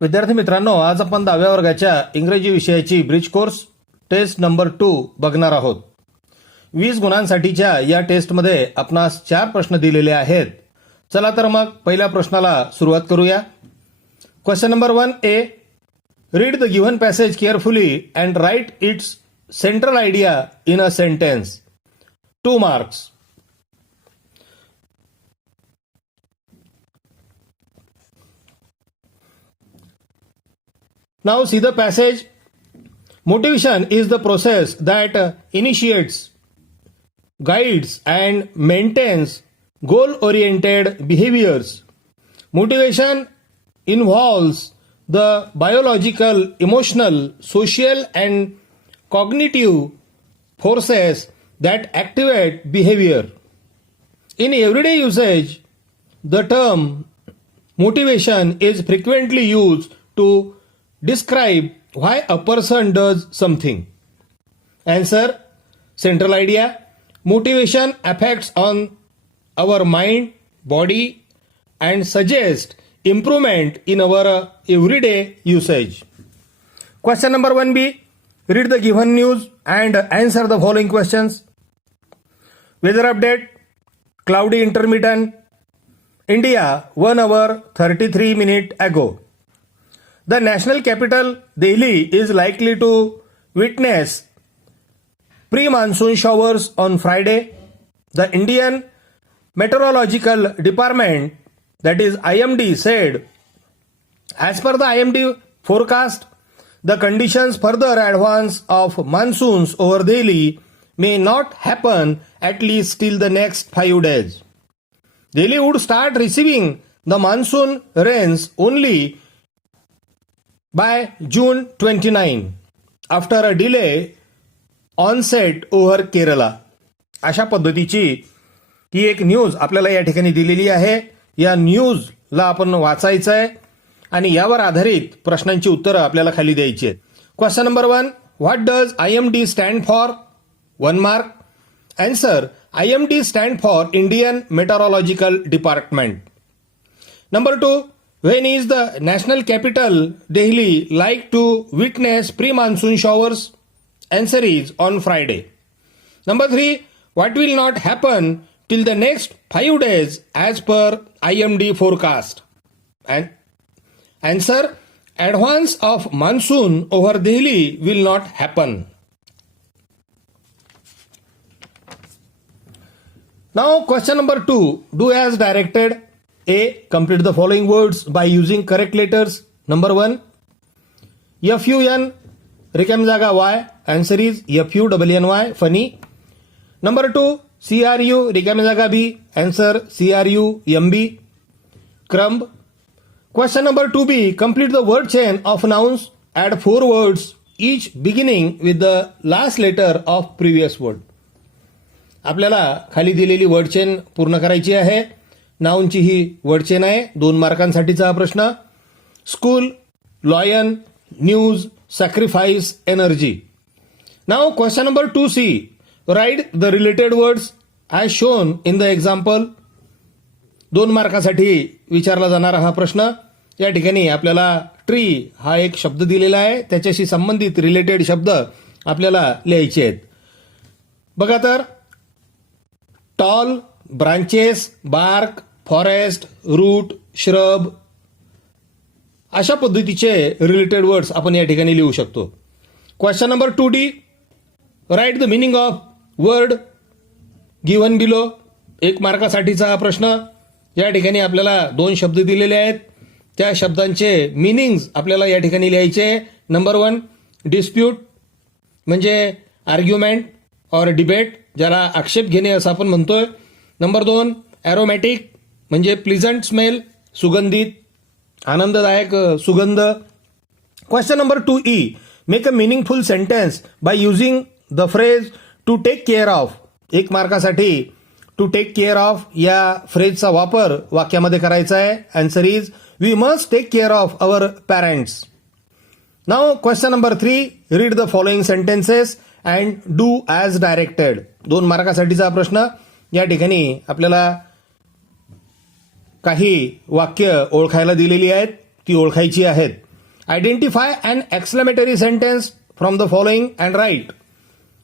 विद्यार्थी मित्रांनो, आज आपण 10व्या वर्गाच्या इंग्रजी विषयाची ब्रिज कोर्स टेस्ट नंबर 2 बघणार आहोत. 20 गुणांसाठीच्या या टेस्टमध्ये आपणास 4 प्रश्न दिलेले आहेत. चला तर मग पहिल्या प्रश्नाला सुरुवात करूया. Question number 1A. Read the given passage carefully and write its central idea in a sentence. 2 marks. Now see the passage. Motivation is the process that initiates, guides and maintains goal-oriented behaviors. Motivation involves the biological, emotional, social and cognitive forces that activate behavior. In everyday usage, the term motivation is frequently used to describe why a person does something. Answer: central idea. Motivation affects on our mind, body and suggests improvement in our everyday usage. Question number 1B. Read the given news and answer the following questions. Weather update: cloudy intermittent. India 1 hour 33 minutes ago. The national capital, Delhi, is likely to witness pre-monsoon showers on Friday. The Indian Meteorological Department, that is IMD, said, as per the IMD forecast, the conditions further advance of monsoons over Delhi may not happen at least till the next 5 days. Delhi would start receiving the monsoon rains only by June 29 after a delay onset over Kerala. अशा पद्धतीची ही एक news आपल्याला या ठिकाणी दिलेली आहे. या न्यूजला आपण वाचायचं आहे आणि यावर आधारित प्रश्नांची उत्तरं आपल्याला खाली द्यायची आहेत. Question number 1. What does IMD stand for? 1 mark. Answer: IMD stand for Indian Meteorological Department. Number 2. When is the national capital Delhi like to witness pre-monsoon showers? Answer is on Friday. Number 3. What will not happen till the next 5 days as per IMD forecast? And answer: advance of monsoon over Delhi will not happen. Now question number 2. Do as directed. A. Complete the following words by using correct letters. Number 1. FUN रिकामी जागा Y. Answer is FUNNY, funny. Number 2. CRU रिकामी जागा B. Answer CRUMB, crumb. Question number 2B. Complete the word chain of nouns. Add 4 words each beginning with the last letter of previous word. आपल्याला खाली दिलेली word chain पूर्ण करायची आहे. नाउनची ही word chain आहे. 2 मार्कांसाठीचा हा प्रश्न. School, lion, news, sacrifice, energy. Now question number 2C. Write the related words as shown in the example. 2 मार्कासाठी विचारला जाणारा हा प्रश्न. या ठिकाणी आपल्याला ट्री हा एक शब्द दिलेला आहे, त्याच्याशी संबंधित रिलेटेड शब्द आपल्याला लिहायचे आहेत. बघा तर, tall, branches, bark, forest, root, shrub अशा पद्धतीचे रिलेटेड वर्ड्स आपण या ठिकाणी लिहू शकतो. Question number 2D. Write the meaning of word given below. 1 मार्कासाठीचा हा प्रश्न. या ठिकाणी आपल्याला 2 शब्द दिलेले आहेत, त्या शब्दांचे मिनिंग्स आपल्याला या ठिकाणी लिहायचे. नंबर 1. डिस्प्यूट म्हणजे आर्ग्युमेंट और डिबेट, ज्याला आक्षेप घेणे असं आपण म्हणतोय. नंबर 2. ॲरोमॅटिक म्हणजे प्लिझंट स्मेल, सुगंधित, आनंददायक सुगंध. Question number 2E. Make a meaningful sentence by using the phrase to take care of. 1 मार्कासाठी टू टेक केअर ऑफ या फ्रेजचा वापर वाक्यामध्ये करायचा आहे. Answer is we must take care of our parents. Now question number 3. Read the following sentences and do as directed. 2 मार्कासाठीचा प्रश्न. या ठिकाणी आपल्याला काही वाक्य ओळखायला दिलेली आहेत, ती ओळखायची आहेत. Identify an exclamatory sentence from the following and write.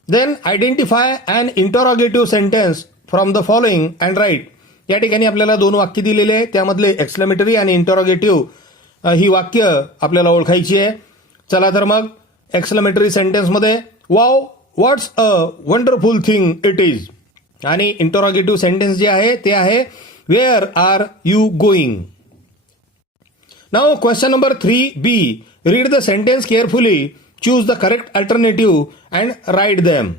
Then identify an interrogative sentence from the following and write. या ठिकाणी आपल्याला दोन वाक्य दिलेले आहे, त्यामधले एक्सक्लेमेटरी आणि इंटरोगेटिव्ह ही वाक्य आपल्याला ओळखायची आहे. चला तर मग एक्सक्लेमेटरी सेंटेन्समध्ये wow what's a wonderful thing it is, आणि इंटरोगेटिव्ह सेंटेन्स जे आहे ते आहे where are you going. Now question number 3B. Read the sentence carefully, choose the correct alternative and write them.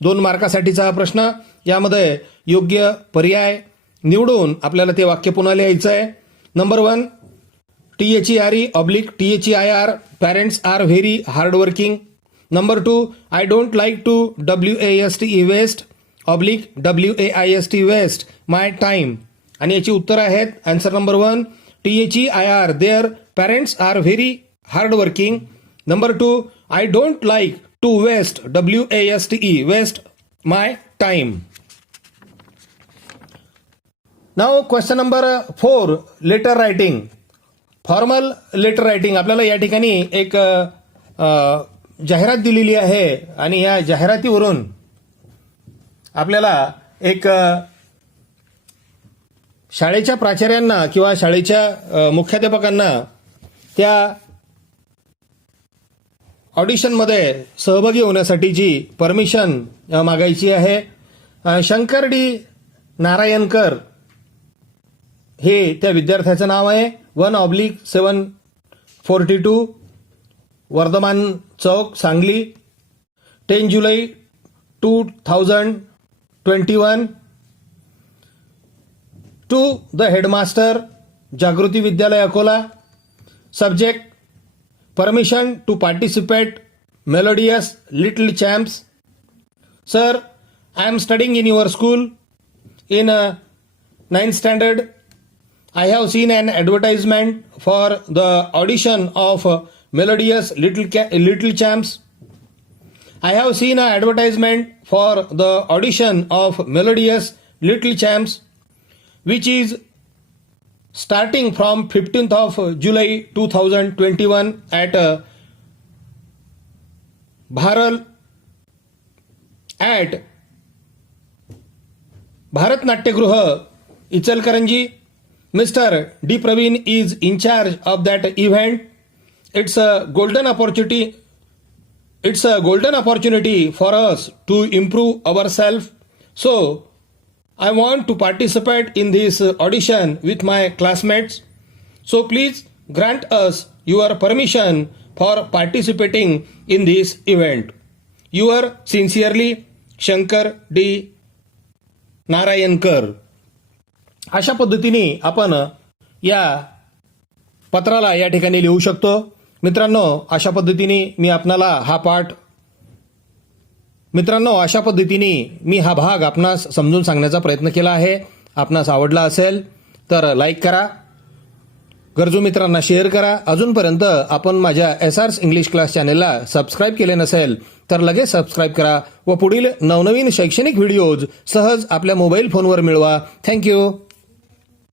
2 मार्कासाठीचा हा प्रश्न. यामध्ये योग्य पर्याय निवडून आपल्याला ते वाक्य पुन्हा लिहायचं आहे. Number 1, THERE/THEIR, parents are very hardworking. Number 2, I don't like to WASTE waste WAIST waist my time. आणि याची उत्तरं आहेत. Answer number 1, THEIR, their parents are very hardworking. Number 2, I don't like to waste WASTE waste my time. Now question number 4, letter writing. Formal letter writing. आपल्याला या ठिकाणी एक जाहिरात दिलेली आहे आणि या जाहिरातीवरून आपल्याला एक शाळेच्या प्राचार्यांना किंवा शाळेच्या मुख्याध्यापकांना त्या ऑडिशनमध्ये सहभागी होण्यासाठीची परमिशन मागायची आहे. शंकर डी नारायणकर हे त्या विद्यार्थ्याचं नाव आहे. 1/742 वर्धमान चौक, सांगली. 10 जुलै 2021. To the headmaster, Jagruti Vidyalaya Akola. Subject permission to participate melodious little champs. Sir, I am studying in your school in 9th standard. I have seen an advertisement for the audition of Melodious Little Champs. I have seen an advertisement for the audition of Melodious Little Champs, which is starting from 15th of July 2021 at Bharal at Bharat Natyagruha, Ichalkaranji. Mr. D. Praveen is in charge of that event. It's a golden opportunity for us to improve ourselves. So, I want to participate in this audition with my classmates. So, please grant us your permission for participating in this event. Your sincerely, Shankar D. Narayankar. अशा पद्धतीने आपण या पत्राला या ठिकाणी लिहू शकतो. मित्रांनो, अशा पद्धतीने मी हा भाग आपणास समजून सांगण्याचा प्रयत्न केला आहे. आपणास आवडला असेल तर लाईक करा, गरजू मित्रांना शेअर करा. अजूनपर्यंत आपण माझ्या SR's इंग्लिश क्लास चॅनेलला सबस्क्राईब केले नसेल तर लगेच सबस्क्राईब करा व पुढील नवनवीन शैक्षणिक व्हिडिओज सहज आपल्या मोबाईल फोनवर मिळवा. थँक्यू.